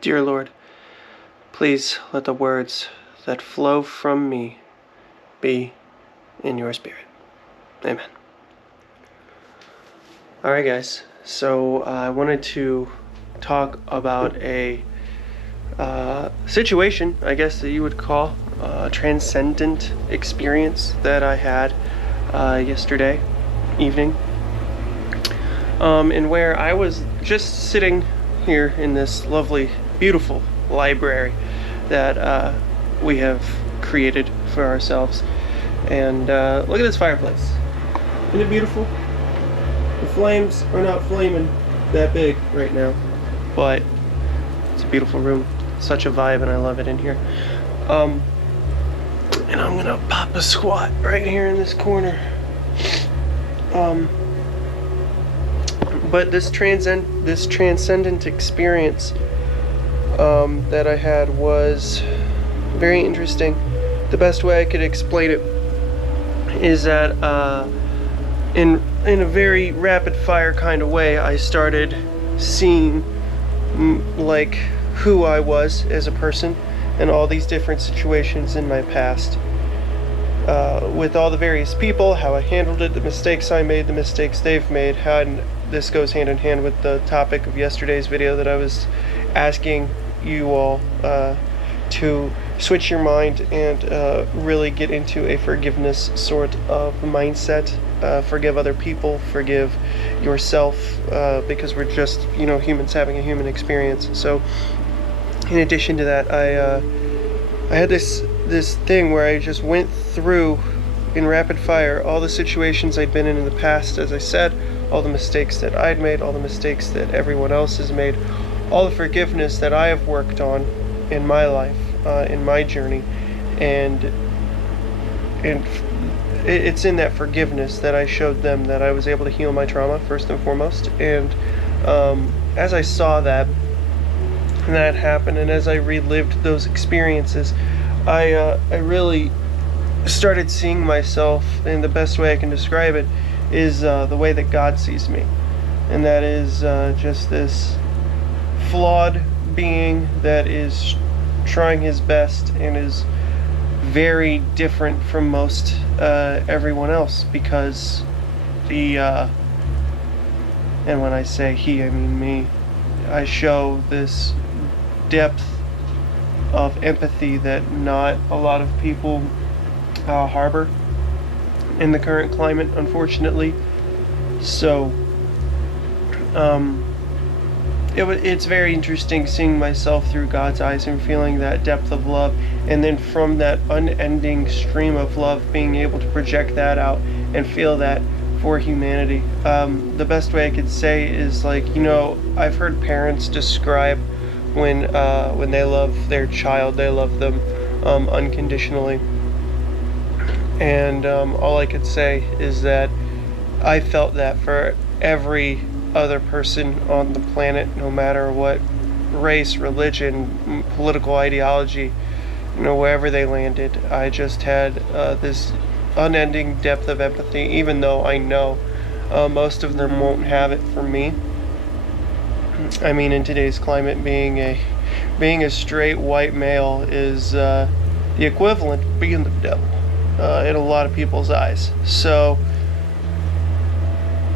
Dear Lord, please let the words that flow from me be in your spirit. Amen. Alright guys, so I wanted to talk about a situation, I guess that you would call a transcendent experience that I had yesterday evening, and where I was just sitting here in this lovely, beautiful library that we have created for ourselves. And look at this fireplace. Isn't it beautiful? The flames are not flaming that big right now, but it's a beautiful room. Such a vibe, and I love it in here. And I'm gonna pop a squat right here in this corner. But this transcendent experience that I had was very interesting. The best way I could explain it is that in a very rapid fire kind of way, I started seeing like who I was as a person and all these different situations in my past, with all the various people, how I handled it, the mistakes I made, the mistakes they've made, and this goes hand in hand with the topic of yesterday's video that I was asking you all to switch your mind and really get into a forgiveness sort of mindset. Forgive other people, forgive yourself, because we're just, humans having a human experience. So in addition to that, I had this thing where I just went through in rapid fire all the situations I'd been in the past, as I said, all the mistakes that I'd made, all the mistakes that everyone else has made, all the forgiveness that I have worked on in my life, in my journey, and it's in that forgiveness that I showed them that I was able to heal my trauma first and foremost. And as I saw that happen, and as I relived those experiences, I really started seeing myself, and the best way I can describe it is the way that God sees me, and that is just this flawed being that is trying his best and is very different from most everyone else, because and when I say he, I mean me, I show this depth of empathy that not a lot of people harbor in the current climate, unfortunately. So it's very interesting seeing myself through God's eyes and feeling that depth of love, and then from that unending stream of love being able to project that out and feel that for humanity. The best way I could say is, I've heard parents describe when they love their child, they love them unconditionally. And all I could say is that I felt that for every other person on the planet, no matter what race, religion, political ideology, wherever they landed. I just had this unending depth of empathy, even though I know most of them won't have it from me. I mean, in today's climate, being a straight white male is the equivalent of being the devil in a lot of people's eyes. So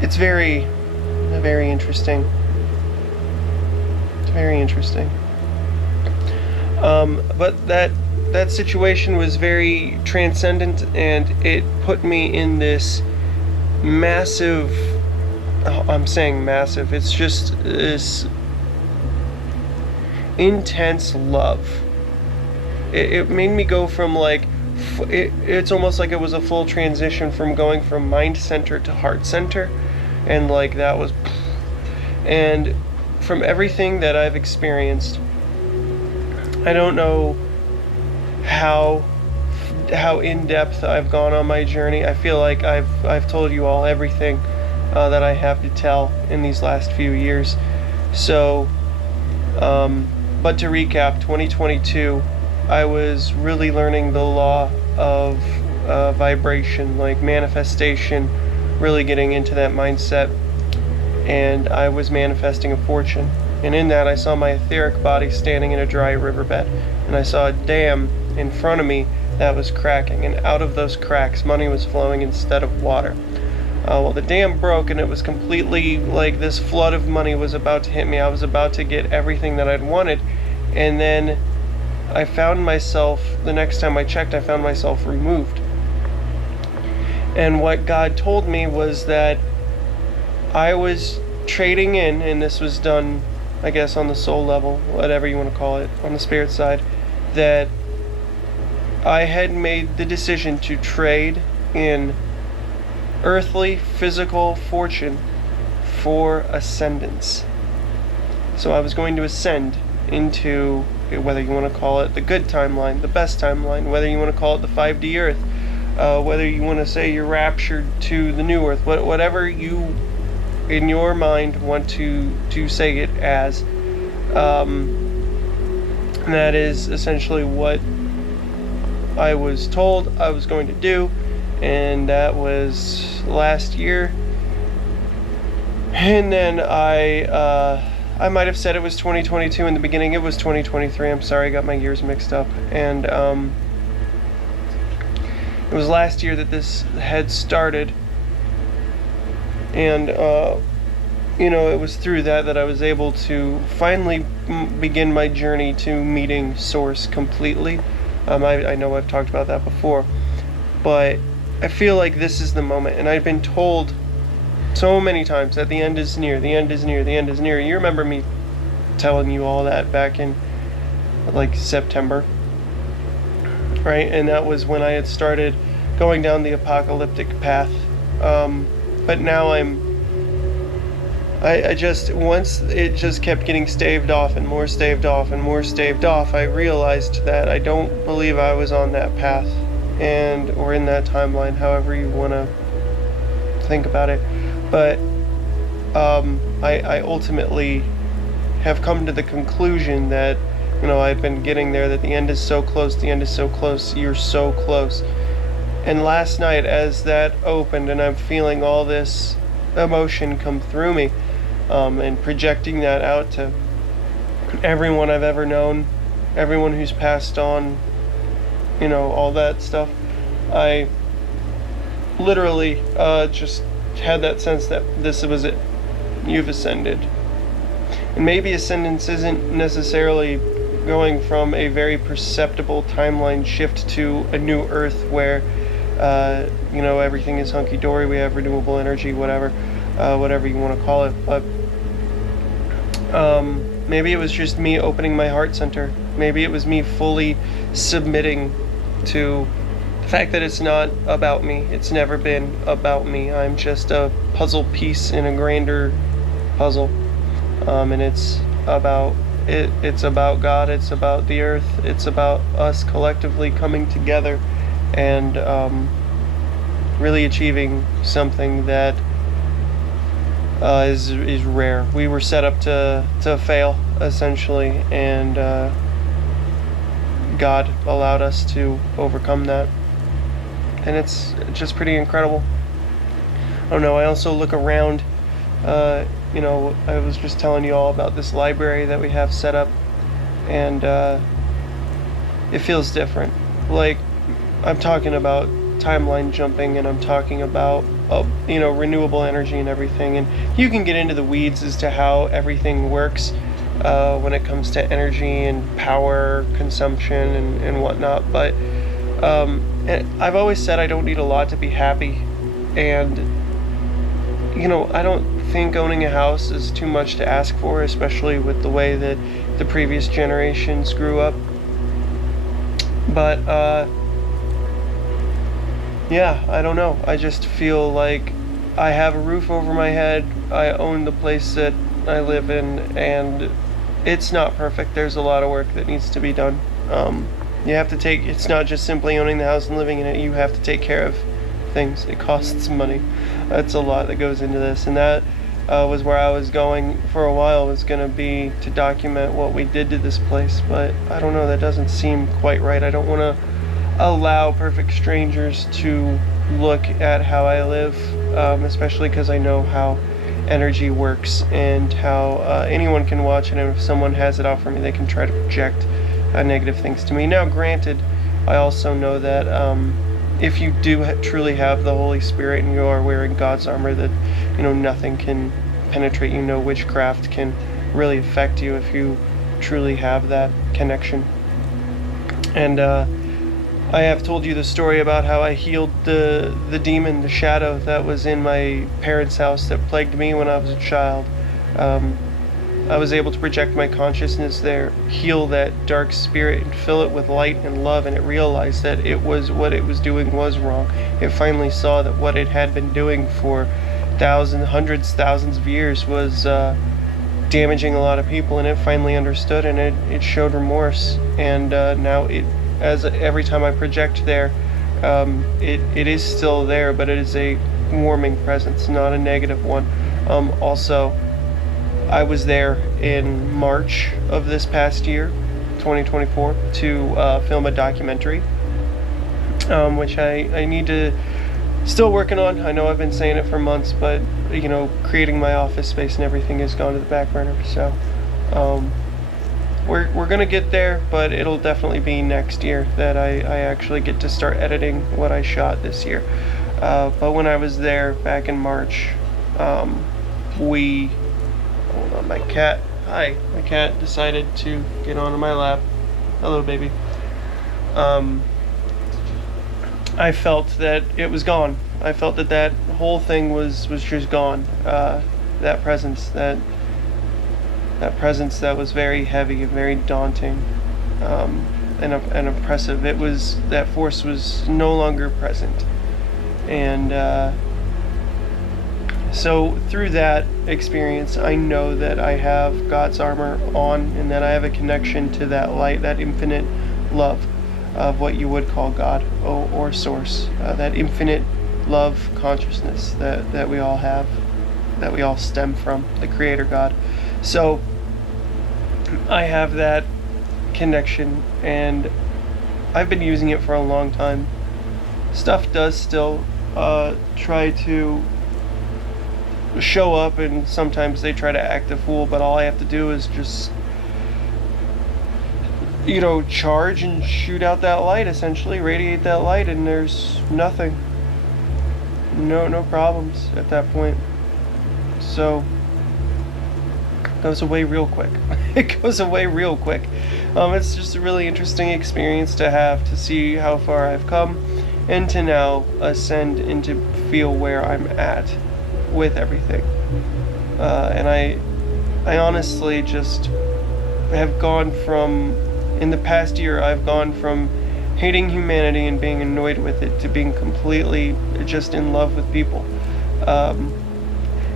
it's very interesting. It's very interesting. But that situation was very transcendent, and it put me in this massive, I'm saying massive, it's just this intense love. It made me go from it's almost like it was a full transition from going from mind center to heart center, and that was, and from everything that I've experienced, I don't know how in depth I've gone on my journey. I feel like I've told you all everything that I have to tell in these last few years. So, but to recap, 2022, I was really learning the law of vibration, manifestation, really getting into that mindset. and I was manifesting a fortune. And in that, I saw my etheric body standing in a dry riverbed, and I saw a dam in front of me that was cracking, and out of those cracks, money was flowing instead of water. Well, the dam broke, and it was completely like this flood of money was about to hit me. I was about to get everything that I'd wanted, and then I found myself, the next time I checked, I found myself removed. And what God told me was that I was trading in, and this was done, I guess, on the soul level, whatever you want to call it, on the spirit side, that I had made the decision to trade in earthly, physical fortune for ascendance. So I was going to ascend into, whether you want to call it the good timeline, the best timeline, whether you want to call it the 5D earth, whether you want to say you're raptured to the new earth, whatever you in your mind want to say it as. That is essentially what I was told I was going to do, and that was last year. And then I might have said it was 2022 in the beginning. It was 2023. I'm sorry, I got my years mixed up. And it was last year that this had started. And it was through that I was able to finally begin my journey to meeting Source completely. I know I've talked about that before, but I feel like this is the moment, and I've been told so many times that the end is near, the end is near, the end is near. You remember me telling you all that back in like September, right? And that was when I had started going down the apocalyptic path. But now I just, once it just kept getting staved off and more staved off and more staved off, I realized that I don't believe I was on that path, or in that timeline, however you want to think about it. But I ultimately have come to the conclusion that, I've been getting there, that the end is so close, the end is so close, you're so close. And last night, as that opened and I'm feeling all this emotion come through me, and projecting that out to everyone I've ever known, everyone who's passed on, all that stuff, I literally just had that sense that this was it. You've ascended. And maybe ascendance isn't necessarily going from a very perceptible timeline shift to a new earth where everything is hunky-dory, we have renewable energy, whatever you want to call it. But maybe it was just me opening my heart center. Maybe it was me fully submitting to the fact that it's not about me. It's never been about me. I'm just a puzzle piece in a grander puzzle. And it's about God, it's about the earth, it's about us collectively coming together and really achieving something that is rare. We were set up to fail, essentially, and God allowed us to overcome that, and it's just pretty incredible. I don't know, I also look around, I was just telling you all about this library that we have set up, and it feels different. Like, I'm talking about timeline jumping, and I'm talking about renewable energy and everything, and you can get into the weeds as to how everything works when it comes to energy and power consumption and whatnot, but I've always said I don't need a lot to be happy, and I don't think owning a house is too much to ask for, especially with the way that the previous generations grew up. But I don't know. I just feel like I have a roof over my head. I own the place that I live in, and it's not perfect. There's a lot of work that needs to be done. You have to it's not just simply owning the house and living in it. You have to take care of things. It costs money. That's a lot that goes into this, and that was where I was going for a while, was going to be to document what we did to this place, but I don't know, that doesn't seem quite right. I don't want to allow perfect strangers to look at how I live, especially because I know how energy works, and how anyone can watch it, and if someone has it out for me, they can try to project negative things to me. Now, granted, I also know that if you do truly have the Holy Spirit and you are wearing God's armor, that nothing can penetrate you. No witchcraft can really affect you if you truly have that connection. And I have told you the story about how I healed the demon, the shadow that was in my parents' house that plagued me when I was a child. I was able to project my consciousness there, heal that dark spirit, and fill it with light and love, and it realized that what it was doing was wrong. It finally saw that what it had been doing for hundreds, thousands of years was damaging a lot of people, and it finally understood, and it showed remorse. And now every time I project there, it is still there, but it is a warming presence, not a negative one. Also, I was there in March of this past year, 2024, to film a documentary, which I need to still working on. I know I've been saying it for months, but creating my office space and everything has gone to the back burner. So we're gonna get there, but it'll definitely be next year that I actually get to start editing what I shot this year. But when I was there back in March, hold on, my cat decided to get onto my lap. Hello, baby. I felt that it was gone. I felt that whole thing was just gone. That presence that was very heavy and very daunting, and oppressive. That force was no longer present. And so through that experience, I know that I have God's armor on, and that I have a connection to that light, that infinite love of what you would call God or source, that infinite love consciousness that we all have, that we all stem from, the Creator God. So I have that connection, and I've been using it for a long time. Stuff does still try to show up, and sometimes they try to act a fool, but all I have to do is just charge and shoot out that light, essentially radiate that light, and there's nothing, no problems at that point. So it goes away real quick. It goes away real quick. It's just a really interesting experience to have, to see how far I've come, and to now ascend and to feel where I'm at with everything. And I honestly just have gone from, in the past year, I've gone from hating humanity and being annoyed with it to being completely just in love with people.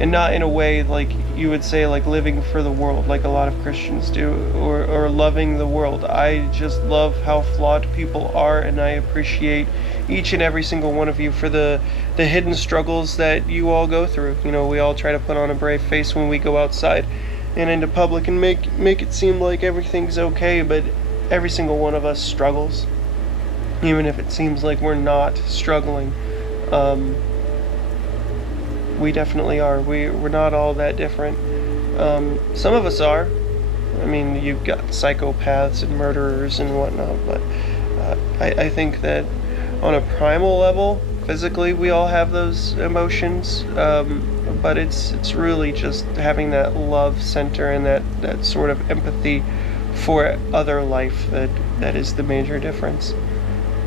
And not in a way like you would say like living for the world like a lot of Christians do, or loving the world. I just love how flawed people are, and I appreciate each and every single one of you for the hidden struggles that you all go through. We all try to put on a brave face when we go outside and into public and make it seem like everything's okay, but every single one of us struggles, even if it seems like we're not struggling. We definitely are. We're not all that different. Some of us are. I mean, you've got psychopaths and murderers and whatnot, but I think that on a primal level, physically, we all have those emotions, but it's really just having that love center and that sort of empathy for other life that is the major difference.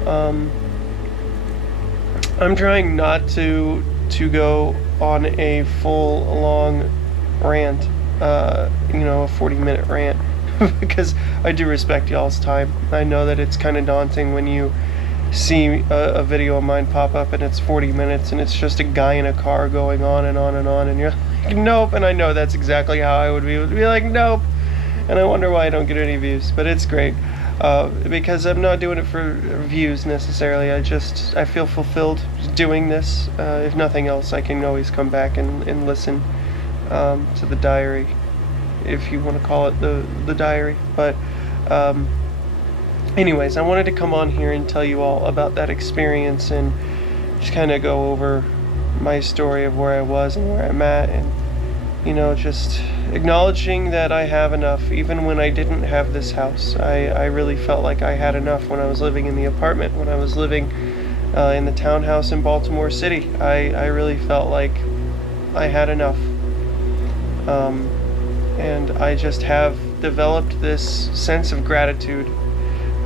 I'm trying not to go on a full long rant, a 40-minute rant, because I do respect y'all's time. I know that it's kind of daunting when you see a video of mine pop up and it's 40 minutes and it's just a guy in a car going on and on and on, and you're like, nope. And I know that's exactly how I would be like, nope. And I wonder why I don't get any views, but it's great. Because I'm not doing it for views necessarily. I feel fulfilled doing this. If nothing else, I can always come back and listen to the diary, if you want to call it the diary. But anyways, I wanted to come on here and tell you all about that experience and just kind of go over my story of where I was and where I'm at, and you know, just acknowledging that I have enough. Even when I didn't have this house, I really felt like I had enough when I was living in the apartment, when I was living in the townhouse in Baltimore City. I really felt like I had enough. And I just have developed this sense of gratitude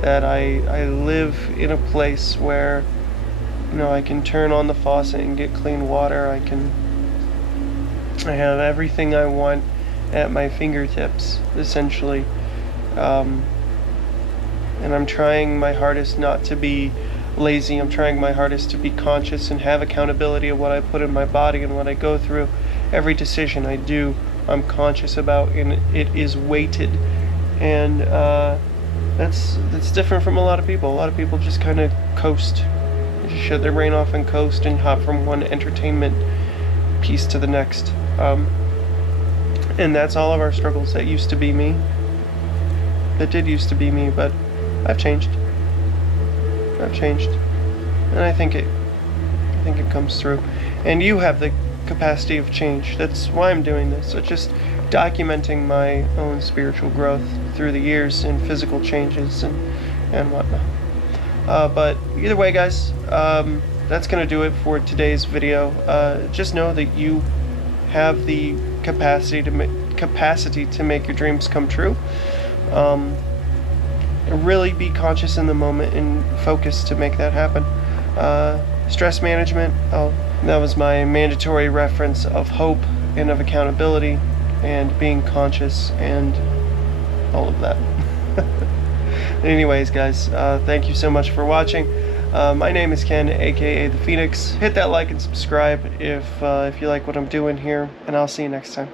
that I live in a place where, you know, I can turn on the faucet and get clean water. I have everything I want at my fingertips, essentially. And I'm trying my hardest not to be lazy. I'm trying my hardest to be conscious and have accountability of what I put in my body and what I go through. Every decision I do, I'm conscious about, and it is weighted. And that's different from a lot of people. A lot of people just kind of coast. They just shut their brain off and coast and hop from one entertainment piece to the next. And that's all of our struggles. That used to be me. That did used to be me, but I've changed. And I think it comes through. And you have the capacity of change. That's why I'm doing this. So just documenting my own spiritual growth through the years and physical changes and whatnot. But either way, guys, that's gonna do it for today's video. Just know that you have the capacity to make your dreams come true. Really be conscious in the moment and focus to make that happen. Stress management, that was my mandatory reference of hope and of accountability and being conscious and all of that. Anyways, guys, thank you so much for watching. My name is Ken, aka The Phoenix. Hit that like and subscribe if you like what I'm doing here, and I'll see you next time.